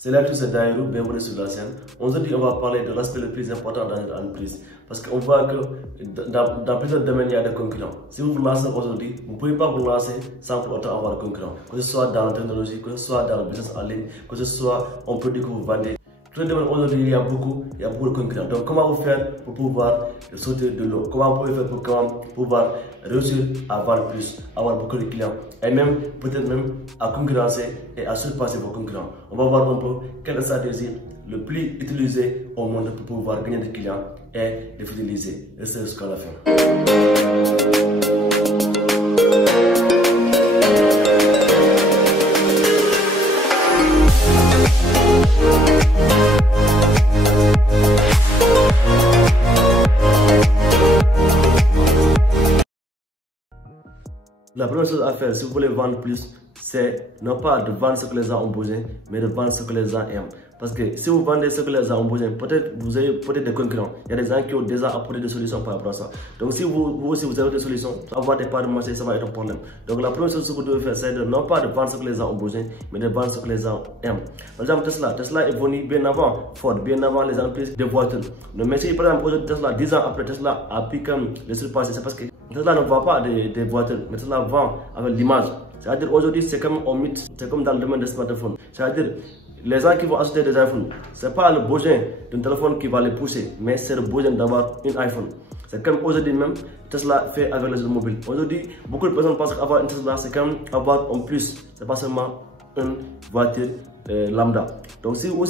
Salut à tous, c'est Daïrou, bienvenue sur la chaîne. Aujourd'hui, on va parler de l'aspect le plus important dans une entreprise. Parce qu'on voit que dans plusieurs domaines, il y a des concurrents. Si vous vous lancez aujourd'hui, vous ne pouvez pas vous lancer sans pour autant avoir des concurrents. Que ce soit dans la technologie, que ce soit dans le business en ligne, que ce soit un produit que vous vendez. Tous les domaines aujourd'hui, il y a beaucoup de concurrents. Donc, comment vous faire pour pouvoir sauter de l'eau? Comment vous pouvez faire pour pouvoir réussir à vendre plus, avoir beaucoup de clients et même peut-être même à concurrencer et à surpasser vos concurrents. On va voir un peu quelle stratégie le plus utilisée au monde pour pouvoir gagner des clients et les fidéliser. Restez jusqu'à la fin. La première chose à faire, si vous voulez vendre plus, c'est non pas de vendre ce que les gens ont besoin, mais de vendre ce que les gens aiment. Parce que si vous vendez ce que les gens ont besoin, peut-être vous avez peut-être des concurrents. Il y a des gens qui ont déjà apporté des solutions par rapport à ça. Donc si vous aussi vous avez des solutions, avoir des parts de marché, ça va être un problème. Donc la première chose que vous devez faire, c'est de non pas de vendre ce que les gens ont besoin, mais de vendre ce que les gens aiment. Par exemple, Tesla est venu bien avant Ford, bien avant les entreprises de voitures. Mais si par exemple aujourd'hui Tesla, 10 ans après Tesla a pu comme les surpasser, c'est parce que Tesla ne vend pas des voitures, mais Tesla vend avec l'image. C'est-à-dire aujourd'hui c'est comme un mythe, c'est comme dans le domaine des smartphones. C'est-à-dire les gens qui vont acheter des iPhones, ce n'est pas le besoin d'un téléphone qui va les pousser, mais c'est le besoin d'avoir un iPhone. C'est comme aujourd'hui même, Tesla fait avec les automobiles. Aujourd'hui, beaucoup de personnes pensent qu'avoir une Tesla, c'est comme avoir un plus. Ce n'est pas seulement une voiture lambda. Donc si vous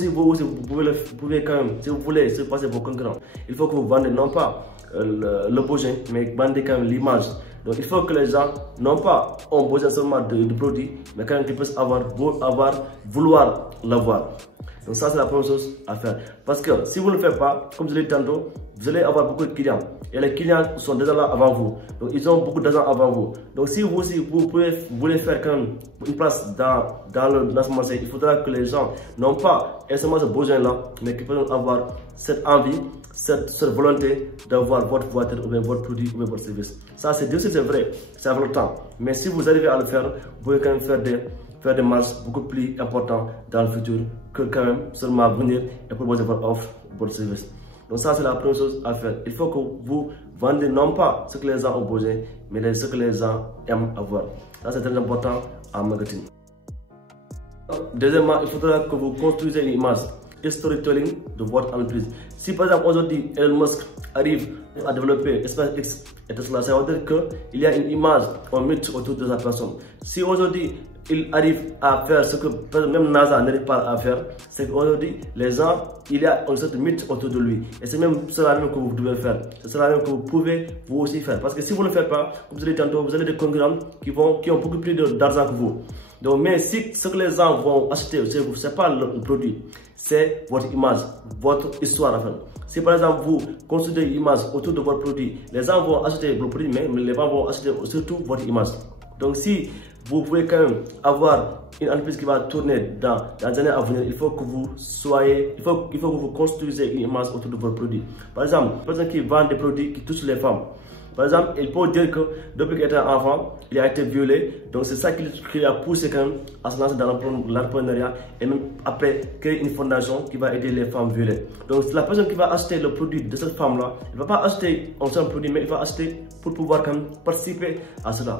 pouvez quand même, si vous voulez surpasser vos concurrents, il faut que vous vendez non pas le besoin, mais vendez quand même l'image. Donc il faut que les gens non pas ont besoin seulement de produits, mais quand même qu'ils puissent vouloir l'avoir. Donc ça c'est la première chose à faire. Parce que si vous ne le faites pas, comme je l'ai dit tantôt, vous allez avoir beaucoup de clients. Et les clients sont déjà là avant vous. Donc ils ont beaucoup d'argent avant vous. Donc si vous aussi vous voulez faire quand même une place dans ce marché, il faudra que les gens n'ont pas seulement ce besoin là, mais qu'ils peuvent avoir cette envie, cette volonté d'avoir votre voiture ou bien votre produit ou bien votre service. Ça c'est difficile, c'est vrai, ça va le temps. Mais si vous arrivez à le faire, vous pouvez quand même faire des marges beaucoup plus importantes dans le futur que quand même seulement venir et proposer votre offre, votre service. Donc ça c'est la première chose à faire. Il faut que vous vendez non pas ce que les gens ont besoin, mais ce que les gens aiment avoir. Ça c'est très important en marketing. Deuxièmement, il faudra que vous construisez une image, un storytelling de votre entreprise. Si par exemple aujourd'hui Elon Musk arrive à développer SpaceX et Tesla, ça veut dire qu'il y a une image, un mythe autour de sa personne. Si aujourd'hui il arrive à faire ce que même NASA n'arrive pas à faire, c'est qu'aujourd'hui les gens, il y a un certain mythe autour de lui. Et c'est même cela même que vous devez faire. C'est cela même que vous pouvez vous aussi faire. Parce que si vous ne le faites pas, comme je l'ai dit tantôt, vous avez des concurrents qui ont beaucoup plus d'argent que vous. Donc, mais si ce que les gens vont acheter, ce n'est pas le produit, c'est votre image, votre histoire à faire. Si par exemple vous construisez une image autour de votre produit, les gens vont acheter le produit, mais les gens vont acheter surtout votre image. Donc si vous pouvez quand même avoir une entreprise qui va tourner dans les années à venir, il faut que vous construisez une image autour de votre produit. Par exemple, une personne qui vend des produits qui touchent les femmes. Par exemple, il peut dire que depuis qu'il était enfant, il a été violé. Donc c'est ça qui a poussé quand même à se lancer dans l'entrepreneuriat et même après créer une fondation qui va aider les femmes violées. Donc c'est la personne qui va acheter le produit de cette femme-là. Il ne va pas acheter un seul produit, mais il va acheter pour pouvoir quand même participer à cela.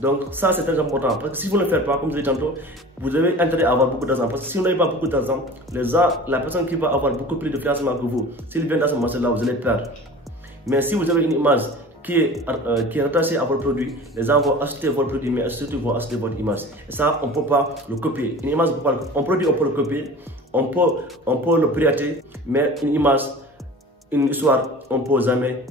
Donc ça c'est très important parce que si vous ne le faites pas, comme je l'ai dit tantôt, vous avez intérêt à avoir beaucoup d'argent. Parce que si vous n'avez pas beaucoup d'argent, la personne qui va avoir beaucoup plus de financement que vous, s'il vient dans ce marché-là, vous allez perdre. Mais si vous avez une image qui est rattachée à votre produit, les gens vont acheter votre produit, mais surtout vont acheter votre image. Et ça, on ne peut pas le copier. Une image, un produit, on peut le copier, on peut le pirater, mais une image, une histoire, on ne peut jamais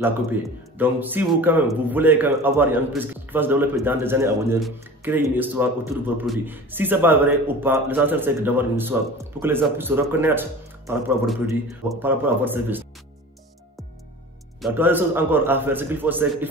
la copier. Donc si vous voulez quand même avoir une entreprise qui va se développer dans des années à venir, créer une histoire autour de votre produit. Si ce n'est pas vrai ou pas, l'essentiel c'est d'avoir une histoire pour que les gens puissent se reconnaître par rapport à votre produit, par rapport à votre service. La troisième chose encore à faire, c'est qu'il faut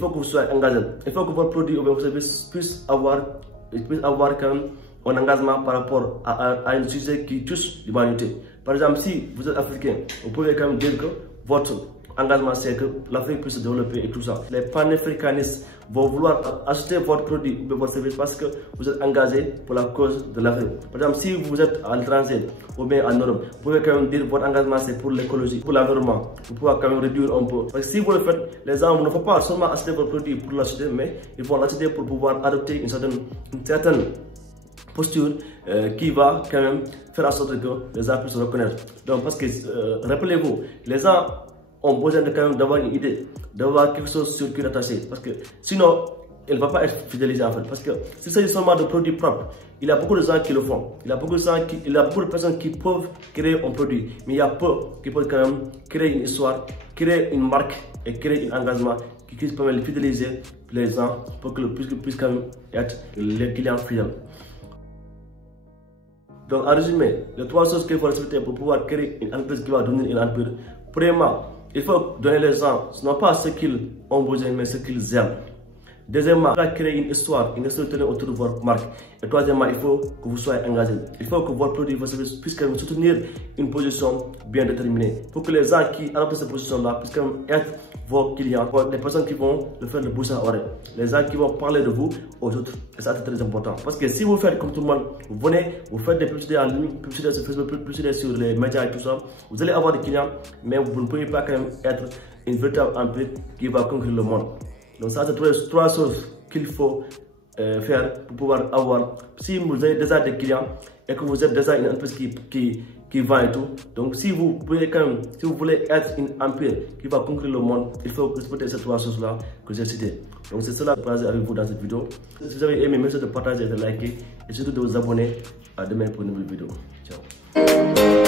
que vous soyez engagé. Il faut que votre produit ou votre service puisse avoir quand même un engagement par rapport à un sujet qui touche l'humanité. Par exemple, si vous êtes africain, vous pouvez quand même dire que votre engagement, c'est que l'Afrique puisse se développer et tout ça. Les panafricanistes vont vouloir acheter votre produit ou votre service parce que vous êtes engagé pour la cause de l'Afrique. Par exemple, si vous êtes à l'étranger ou bien en Europe, vous pouvez quand même dire que votre engagement c'est pour l'écologie, pour l'environnement. Vous pouvez quand même réduire un peu. Parce que si vous le faites, les gens ne vont pas seulement acheter votre produit pour l'acheter, mais ils vont l'acheter pour pouvoir adopter une certaine posture qui va quand même faire en sorte que les gens puissent se reconnaître. Donc parce que rappelez-vous, les gens ont besoin de quand même d'avoir une idée, d'avoir quelque chose sur qui l'attacher. Parce que sinon, elle ne va pas être fidélisée en fait. Parce que si c'est seulement de produits propres, il y a beaucoup de gens qui le font. Il y a beaucoup de personnes qui peuvent créer un produit. Mais il y a peu qui peuvent quand même créer une histoire, créer une marque et créer un engagement qui puisse permettre de fidéliser les gens pour qu'ils puissent quand même être les clients fidèles. Donc, en résumé, les 3 choses qu'il faut respecter pour pouvoir créer une entreprise qui va devenir une entreprise. Premièrement, il faut donner les gens, ce n'est pas ce qu'ils ont besoin, mais ce qu'ils aiment. Deuxièmement, il faut créer une histoire tournée autour de votre marque. Et troisièmement, il faut que vous soyez engagé. Il faut que votre produit, votre service puisse quand même soutenir une position bien déterminée. Pour que les gens qui adoptent cette position-là puissent quand même être vos clients, les personnes qui vont le faire de bouche à oreille, les gens qui vont parler de vous aux autres. Et ça, c'est très important. Parce que si vous faites comme tout le monde, vous venez, vous faites des publicités en ligne, publicités sur Facebook, publicités sur les médias et tout ça, vous allez avoir des clients, mais vous ne pouvez pas quand même être une véritable entreprise qui va conquérir le monde. Donc ça, c'est 3 choses qu'il faut faire pour pouvoir avoir. Si vous avez déjà des clients et que vous êtes déjà une entreprise qui vend et tout, donc si vous voulez quand même, si vous voulez être une empire qui va conquérir le monde, il faut respecter ces 3 choses-là que j'ai citées. Donc c'est cela que je partage avec vous dans cette vidéo. Si vous avez aimé, merci de partager, de liker et surtout de vous abonner. À demain pour une nouvelle vidéo. Ciao.